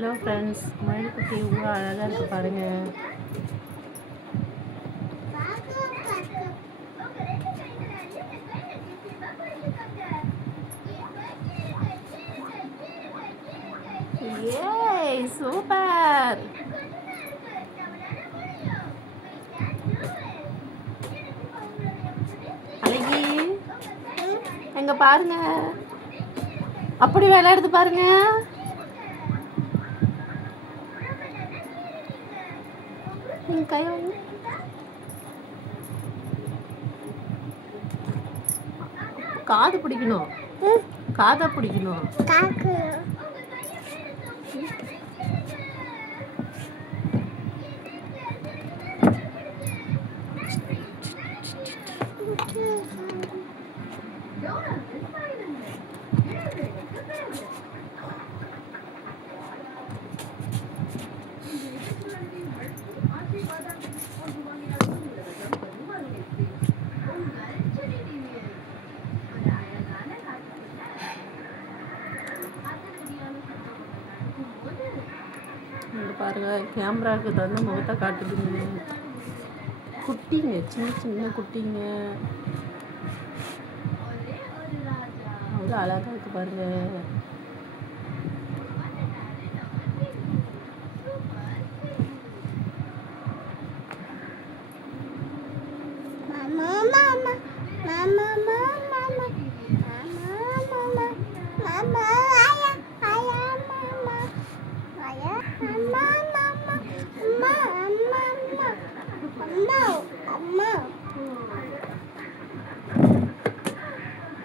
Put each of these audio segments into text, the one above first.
Hello friends, மயில்குட்டி எவ்வளோ அழகாக இருக்குது பாருங்கள். ஏய் சூப்பர். அழகி எங்க பாருங்க, அப்படி விளையாடுது பாருங்க. காது பிடிக்கணும், காதை பிடிக்கணும். பாருங்க, கேமராவுக்கு தகுந்த முகத்தை காட்டுதுங்க. குட்டிங்க, சின்ன சின்ன குட்டிங்க, அவ்வளோ அழகாக இருக்கு பாருங்க.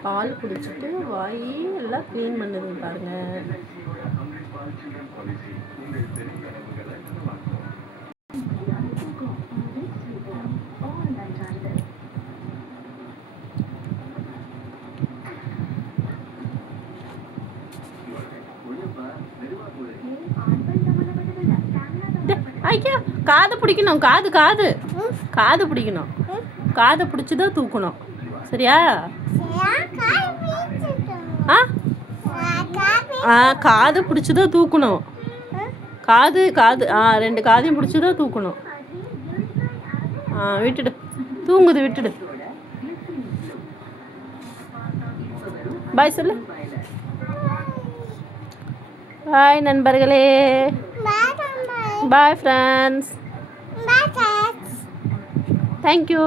பால் குடிச்சிட்டு வாய் எல்லாம் க்ளீன் பண்ணுது பாருங்க. ஐயா, காதை பிடிக்கணும், காது காது காது பிடிக்கணும், காதை பிடிச்சிதான் தூக்கணும். சரியா? காது பிடிச்சிதான் தூக்கணும். காது காது ரெண்டு காதையும் பிடிச்சிதான் தூக்கணும். விட்டுடு, தூங்குது, விட்டுடு. பாய் சொல்லு. பாய் நண்பர்களே, பாய் ஃப்ரெண்ட்ஸ், தேங்க்யூ.